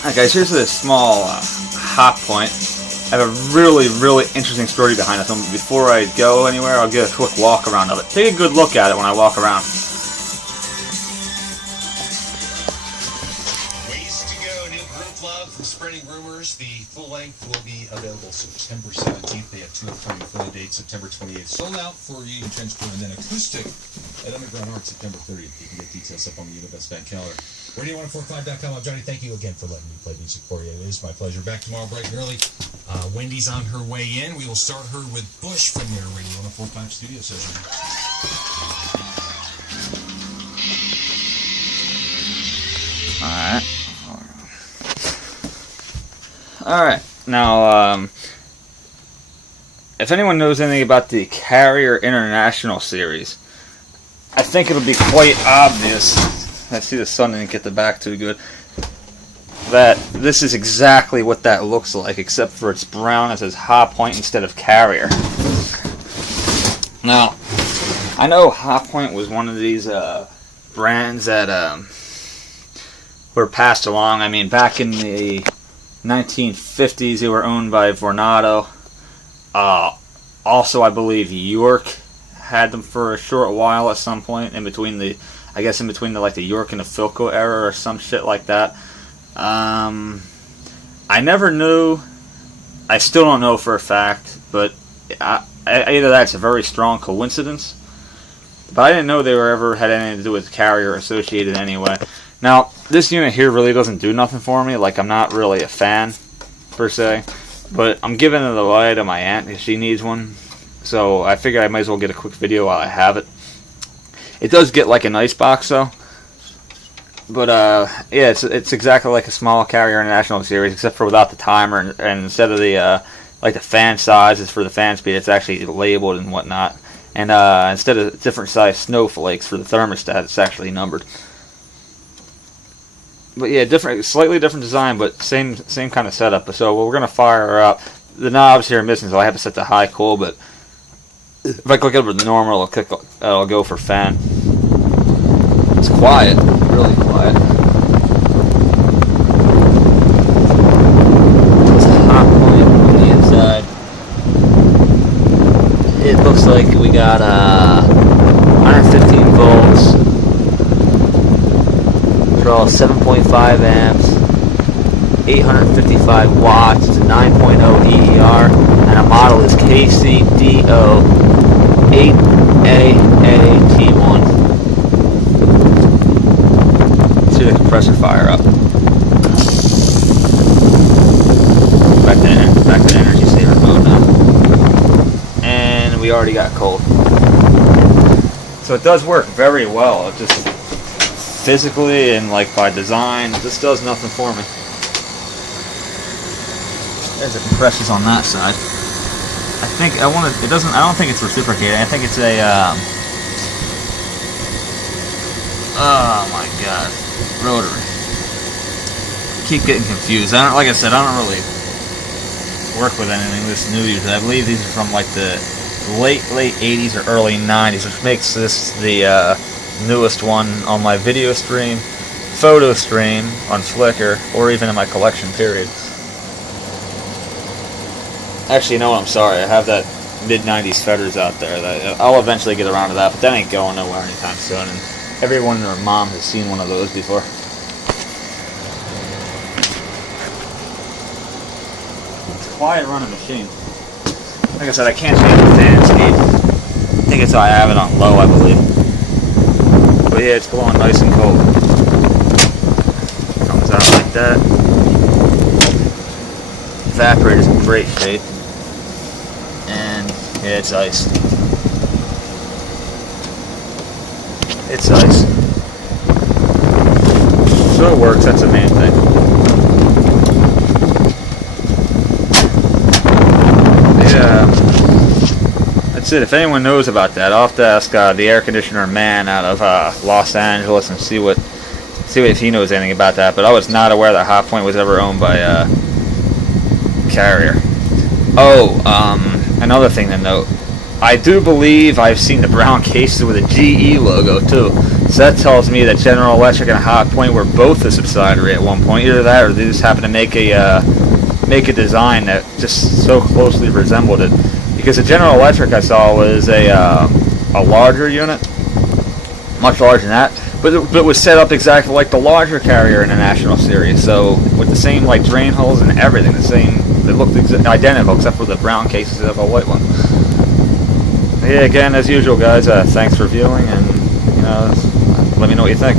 Alright guys, here's a small Hotpoint. I have a really interesting story behind this one. Before I go anywhere, I'll get a quick walk around of it. Take a good look at it when I walk around. Ways to go, new group love from Spreading Rumors. The full length will be available September 17th. They have two upcoming photo dates, September 28th. Sold out for Union Trench Tour, and then acoustic at Underground Art September 30th. You can get details up on the Best Band calendar. Radio1045.com. I'm Johnny. Thank you again for letting me play music for you. It is my pleasure. Back tomorrow bright and early. Wendy's on her way in. We will start her with Bush from their Radio 104.5 studio session. Alright. Now, if anyone knows anything about the Carrier International series, I think it'll be quite obvious. I see the sun didn't get the back too good. That this is exactly what that looks like, except for it's brown. It says Hotpoint instead of Carrier. Now, I know Hotpoint was one of these brands that were passed along. I mean, back in the 1950s, they were owned by Vornado. Also, I believe York had them for a short while at some point in between the, I guess in between the the York and the Philco era or some shit like that. I never knew. I still don't know for a fact, but either that's a very strong coincidence. But I didn't know they were ever had anything to do with Carrier associated anyway. Now, this unit here really doesn't do nothing for me. Like, I'm not really a fan, per se. But I'm giving it a light to my aunt because she needs one. So I figured I might as well get a quick video while I have it. It does get like an ice box though. But yeah, it's exactly like a small Carrier International series, except for without the timer, and instead of the like the fan size is for the fan speed, it's actually labeled and whatnot. And instead of different size snowflakes for the thermostat, it's actually numbered. But yeah, slightly different design, but same kind of setup. So we're gonna fire her up. The knobs here are missing, so I have to set to high cool. But if I click over the normal, it'll go for fan. It's quiet, really quiet. It's a Hotpoint on the inside. It looks like we got 115 volts. Draw 7.5 amps, 855 watts, it's a 9.0 DER, and a model is KCDO 8AAT1. Let's see the compressor fire up. Back to energy saver mode now. And we already got cold. So it does work very well. It just physically and like by design, this does nothing for me. There's the compressors on that side. I think I don't think it's reciprocating. I think it's a oh my god, rotary. I keep getting confused. Like I said, I don't really work with anything this new usually. I believe these are from like the late 80s or early 90s, which makes this the newest one on my video stream, photo stream on Flickr, or even in my collection period. Actually, you know what, I'm sorry, I have that mid-90s Fetters out there. That I'll eventually get around to that, but that ain't going nowhere anytime soon, and everyone and their mom has seen one of those before. It's a quiet running machine. Like I said, I can't change the fan speed. I think it's how I have it on low, I believe. But yeah, it's blowing nice and cold. Comes out like that. Evaporator's in great shape. And yeah, it's ice. It's ice. So it works, that's the main thing. Yeah. That's it. If anyone knows about that, I'll have to ask the air conditioner man out of Los Angeles and see if he knows anything about that. But I was not aware that Hotpoint was ever owned by Carrier. Oh, another thing to note. I do believe I've seen the brown cases with a GE logo too. So that tells me that General Electric and Hotpoint were both a subsidiary at one point. Either that, or they just happened to make a design that just so closely resembled it. Because the General Electric I saw was a larger unit, much larger than that, but it was set up exactly like the larger carrier in the National Series. So with the same like drain holes and everything, the same. They looked identical except for the brown cases of a white one. Yeah, again, as usual, guys. Thanks for viewing, and let me know what you think.